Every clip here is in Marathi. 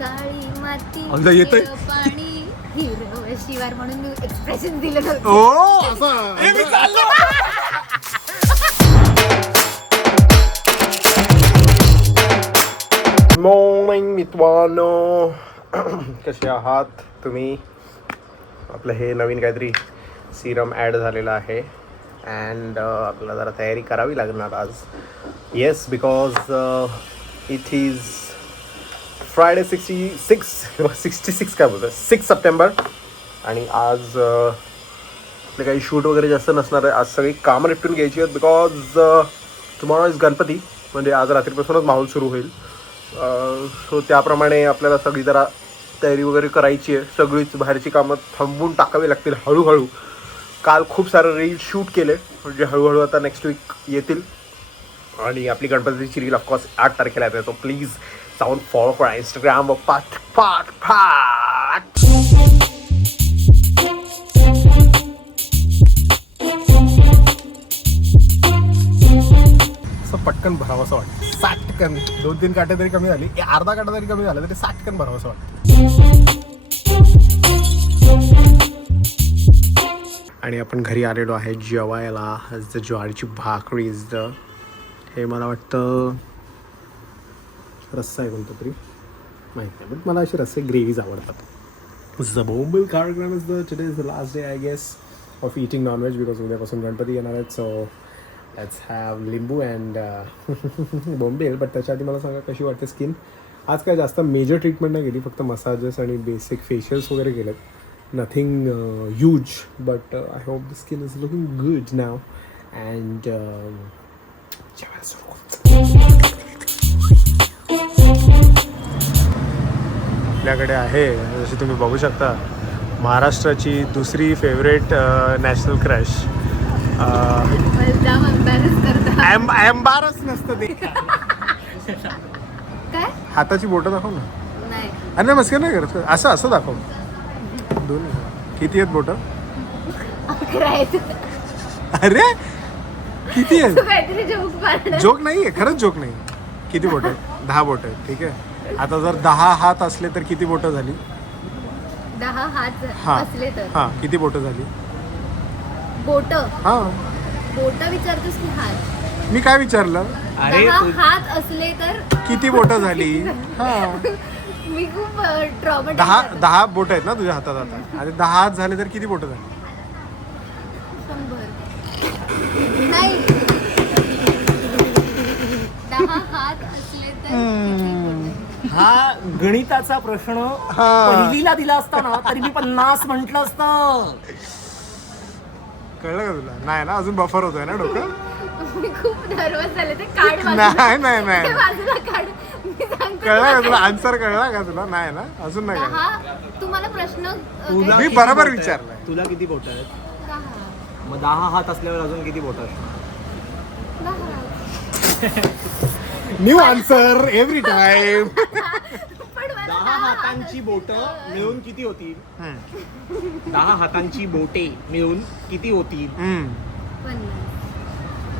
काळी माती अगं येतंय. हिरवं पाणी हिरवं शिवार म्हणून मी एक्सप्रेशन दिलं नव्हतं. ओ असं हे मी चाललो. मॉर्निंग मित्रांनो, कसे आहात तुम्ही? आपलं हे नवीन काहीतरी सिरम ॲड झालेलं आहे अँड आपल्याला जरा तयारी करावी लागणार आज. Yes, because it is Friday 66 काय बोलतो 6 सप्टेंबर आणि आज आपले काही शूट वगैरे जास्त नसणार आहे. आज सगळी कामं निपटून घ्यायची आहेत बिकॉज टुमॉरो इज गणपती, म्हणजे आज रात्रीपासूनच माहोल सुरू होईल. सो त्याप्रमाणे आपल्याला सगळी जरा तयारी वगैरे करायची आहे. सगळीच बाहेरची कामं थांबवून टाकावी लागतील हळूहळू. काल खूप सारे रील शूट केले, म्हणजे हळूहळू आता नेक्स्ट वीक येतील. आणि आपली गणपतीची रील ऑफकोर्स 8 तारखेला येते. सो प्लीज जाऊन फॉलो करा इंस्टाग्राम पाठ पाठ पाठ. असं पटकन भरावं असं वाटतं. 60 2-3 काटे तरी कमी झाली, अर्धा काटा तरी कमी झाला तरी 60 भरावं असं वाटतं. आणि आपण घरी आलेलो आहे जेवायला. ज्वारीची भाकरी इज द, हे मला वाटतं रस्सा आहे कोणता तरी, माहीत नाही, बट मला अशी रस्से ग्रेव्हीज आवडतात. बोंबील कार्यक्रम is the today is the last day I guess of eating non veg, because उद्यापासून गणपती येणार आहेत. So let's have limbu and bombil. But त्याच्या आधी मला सांगा कशी वाटते स्किन. आज काय जास्त मेजर ट्रीटमेंट नाही केली, फक्त मसाजेस आणि बेसिक फेशियल्स वगैरे केलेत. Nothing huge, but I hope the skin is looking good now. And जेवायला सुरू आपल्याकडे आहे, जसे तुम्ही बघू शकता, महाराष्ट्राची दुसरी फेवरेट नॅशनल क्रश. एम्बारस नसतं ते. काय हाताची बोटं दाखव ना. नाही अरे मस्कर नाही करत, असं असं दाखव. दोन किती आहेत बोटं? 11 आहेत. अरे किती आहेत? तू काहीतरी जोक मारणार. जोक नाही आहे, खरंच जोक नाही. किती बोटं आहेत? 10 बोटं आहेत. ठीक आहे, आता जर 10 हात असले तर किती बोटं झाली? 10 हात हां असले तर हां किती बोटं झाली? बोट हां, बोट विचारतोस की हात? मी काय विचारलं? 10 हात असले तर किती बोटं झाली? हां, मी खूप ट्रॉमॅटिक 10 बोटं आहेत ना तुझ्या हातात आता, आणि 10 हात झाले तर किती बोटं झाली? 100 नाही 10 हात असले तर किती बोटं? हा गणिताचा प्रश्न पहिलीला दिला असता ना तरी मी 50 म्हटलं असतं. कळलं का तुला? नाही ना, अजून बफर होतोय ना डोकं. मी खूप नर्वस झाले. ते काढ नाही नाही ते नाही, बाजूला काढ. मी सांगते कळलं का तुला? आन्सर कळला का तुला? नाही ना, अजून नाही कळलं. 10 तुम्हाला प्रश्न तुला मी किती बरोबर बोटं आहेत? विचारलंय. तुला किती बोट आहेत? 10 मग 10 हात असल्यावर अजून किती बोट आहेत? New answer every time. पण मला 10 हातांची बोट मिळून किती होतील? 10 हातांची बोटे मिळून किती होतील? 50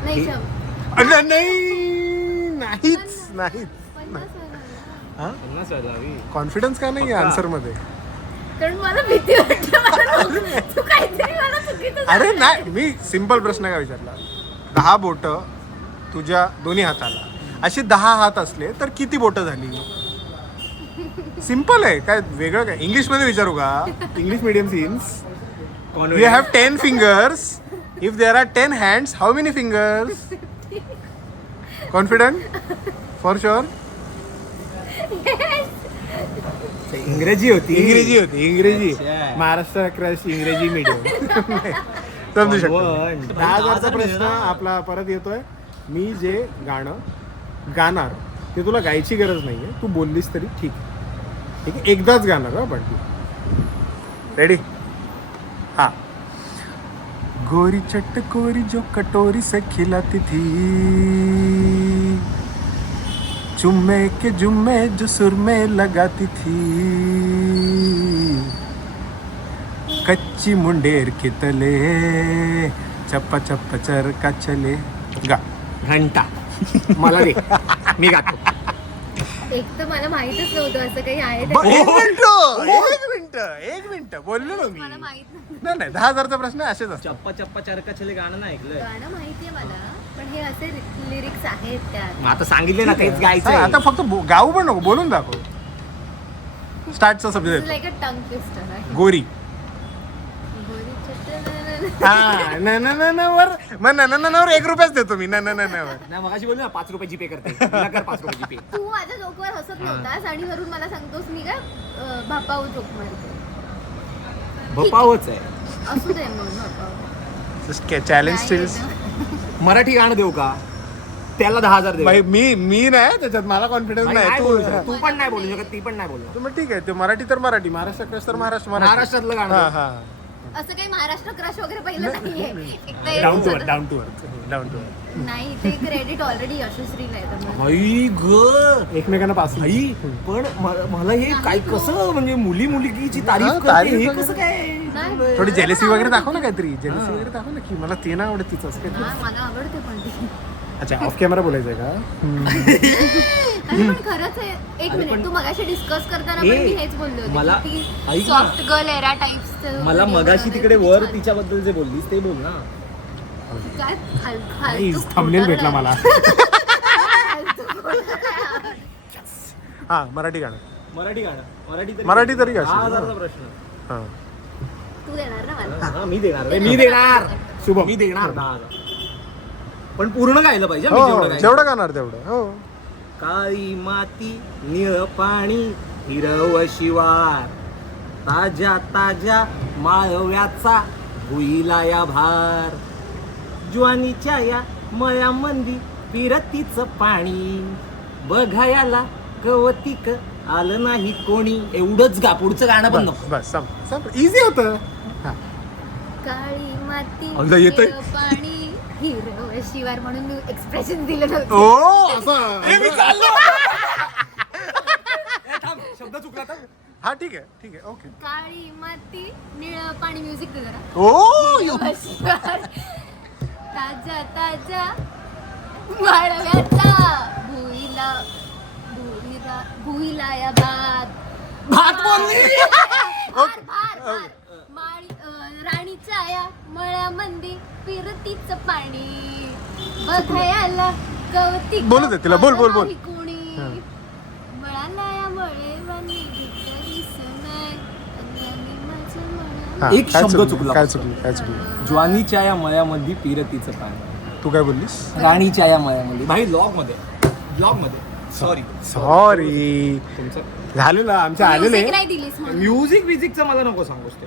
नाही 100 नाही, नाहीच नाहीच. 50 हजावी. कॉन्फिडन्स का नाही आन्सर मध्ये? कारण मला भीती वाटते. मला तू काहीतरी मला चुकीचं अरे नाही, मी सिंपल प्रश्न काय विचारला. 10 बोटं तुझ्या दोन्ही हाताला, अशी 10 हात असले तर किती बोटं झाली? सिंपल आहे, काय वेगळं काय? इंग्लिश मध्ये विचारू का? English medium scenes. You have 10 fingers. If there are 10 hands, how many fingers? Confident? For sure? इंग्रजी होती. इंग्रजी. अच्छा. महाराष्ट्र क्रश इंग्रजी मीडियम. समजू शकतो. 10,000चा प्रश्न आपला परत येतोय. मी जे गाणं गाणार ते तुला गायची गरज नाहीये, तू बोललीस तरी ठीक आहे. ठीक आहे, एकदाच गाणार पण तू. रेडी? हा. गोरी चटकोरी जो कटोरी से खिलाती थी, चुम्मे के जुम्मे जो सुरमे लगाती थी, कच्ची मुंडेर के तले चप्पा चप्पा चरका चले. गा. घंटा मला दे, मी गातो. एक तर मला माहितच नव्हतं असं काही आहे ते. एक मिनिट बोललो ना मी. मला माहित नव्हतं. नाही 10,000चा प्रश्न असेच असतो. चप्पा चप्पा चरका छले गाणं नाही ऐकलंय. गाणं माहितीये मला, पण हे असे लिरिक्स आहेत त्यात. मग आता सांगितले ना तेच गायचं हा, आता फक्त गाऊ पण नको, बोलून दाखव. स्टार्टचा शब्द देतो. लाईक अ टंग ट्विस्टर आहे. गोरी. गोरी हा न वर मग न वर 1 रुपयाच देतो मी. न वर नाही मगाशी बोललो ना 5 रुपये जीपे करते. तिला कर 5 रुपये जीपे. तू माझ्या जोकवर हसत नव्हतास आणि वरून मला सांगतोस मी काय भापाऊ जोक मारते. भपावच आहे. असू दे मग भापाऊ. Challenge steel. मराठी गाणं देऊ का? त्याला 10,000 दे. भाई मी नाही त्याच्यात, मला कॉन्फिडन्स नाही. तू पण नाही बोलू शकत, ती पण नाही बोलू. मग ठीक आहे, ते मराठी तर मराठी, महाराष्ट्र क्रश तर महाराष्ट्रातलं हा गाणं. हा. असं काही महाराष्ट्र क्रश वगैरे पहिलं नाहीये. एकदा डाऊन टू एक अर्थ, डाऊन टू अर्थ. नाही, ते क्रेडिट ऑलरेडी यशस्वीला आहे त्यामुळे. आई ग एकमेकांना पास. आई पण मला हे काय कसं म्हणजे मुलीची हा, तारीफ करते तारीफ हे वगैरे. कसं काय? नाही. थोडी जेलसी वगैरे दाखव ना, काहीतरी जेलसी वगैरे दाखव ना, की मला ते ना आवडत तिचं असं काहीतरी. हा, मला आवडते पण ती. अच्छा, ऑफ कॅमेरा बोलायचंय का? अरे पण खरंच आहे. एक अरे मिनिट, पण- तू मगाशी डिस्कस करताना पण ए, मी हेच बोलले मला- होते की ऐक ना. Soft girl era types. मला मगाशी तिकडे वर तिच्याबद्दल जे बोललीस ते बोल ना. काय थंबनेल भेटला मला. हा, मराठी गाणं. मराठी गाणं मराठी तरी असेल. 10,000चा प्रश्न. हा. तू देणार ना मला. हा, मी देणार. शुभम. मी देणार 10,000. पण पूर्ण गायलं पाहिजे. मी हो, जेवढं गायलं. जेवढं गाणार तेवढं. हो. काळी माती निळ पाणी हिरव शिवार ताज्या ताज्या माळव्याचा भुईला या भार ज्वानीच्या या मळ्यामंदी फिरतीच पाणी बघायला गवतिक आलं नाही कोणी. एवढंच गा, पुढचं गाणं पण नको. बस इझी होतं. हा. काळी माती अंदा येतंय. निळं पाणी हिरव शिवार म्हणून मी एक्सप्रेशन दिलं नव्हतं. ओ असं. शब्द चुकला तर हा ठीक आहे ओके. काळी माती निळं पाणी म्युझिक दे जरा. ओ हिरवं शिवार ताजा ताजा माळव्याचा भुईला या भात बोलली. राणीच्या या मळ्यामंदी फिरतीच पाणी बघायला गवती बोलू दे तिला, बोल. कोणी मळाला या मळेवानी हा, एक काय शब्द चुकलं? चुकला. काय चुकलं? ज्वानीच्या या मळ्यामध्ये फिरतीचं पाणी. तू काय बोललीस? राणीच्या या मळ्यामध्ये. भाई ब्लॉग मध्ये सॉरी तुमचं झालेलं आमचं आलेलं आहे. नाही दिलीस म्हणून. म्युझिकचं मला नको सांगूस ते.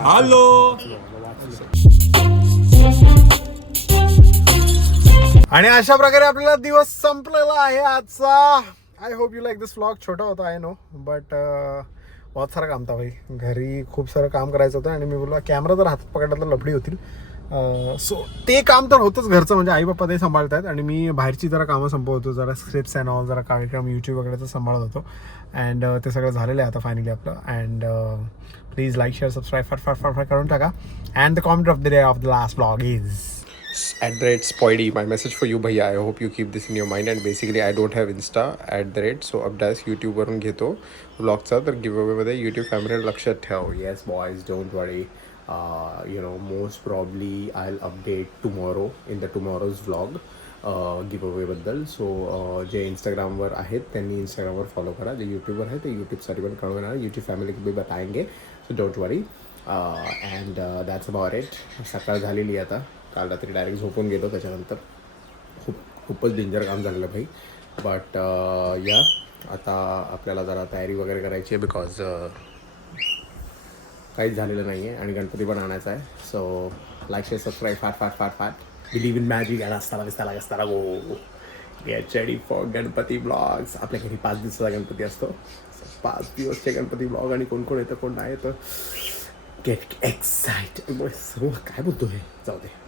हॅलो. आणि अशा प्रकारे आपला दिवस संपलेला आहे आजचा. I hope you like this vlog. छोटा होता आय नो, बट बहुत सारा काम था भाई. घरी खूप सारं काम करायचं होतं आणि मी बोललो कॅमेरा जर हातात पकडला तर लफडी होतील. सो ते काम तर होतंच घरचं, म्हणजे आई बाप्पा ते सांभाळत आहेत आणि मी बाहेरची जरा कामं संपवतो, जरा स्क्रिप्ट्स अँड ऑल, जरा कार्यक्रम यूट्यूब वगैरेचं सांभाळत होतो. अँड ते सगळं झालेलं आहे आता फायनली आपलं. And please like share subscribe फार करून टाका. And the comment of the day of the last vlog is @spoidy. My message for you भैया, I hope you keep this in your mind. And basically I don't have Insta @, so updates YouTube वरून घेतो व्लॉगचा. तर गिव्हअवेमध्ये YouTube फॅमिली लक्षात ठेव. Yes boys, don't worry. Most probably I will update tomorrow in the tomorrow's vlog गिव्हअवेबद्दल. सो जे इंस्टाग्रामवर आहेत त्यांनी इंस्टाग्रामवर फॉलो करा. जे यूट्यूबवर आहे ते यूट्यूबसाठी पण कळवणार. यूट्यूब फॅमिली भी बताएंगे, so don't worry. And that's about it. सकाळ झालेली आता. काल रात्री डायरेक्ट झोपून गेलो, त्याच्यानंतर खूपच डेंजर काम झालेलं भाई. बट या आता आपल्याला जरा तयारी वगैरे करायची आहे, बिकॉज काहीच झालेलं नाही आहे आणि गणपती पण आणायचा आहे. सो लाईक शेअर सबस्क्राईब फाट. बिलीव्ह इन मॅजिक आणि असताना गो get ready for Ganpati blogs. आपल्या घरी 5 दिवसाचा गणपती असतो. 5 दिवसचे गणपती ब्लॉग आणि कोण येतं कोण नाही येतं. Get excited. काय बोलतो हे, जाऊ दे.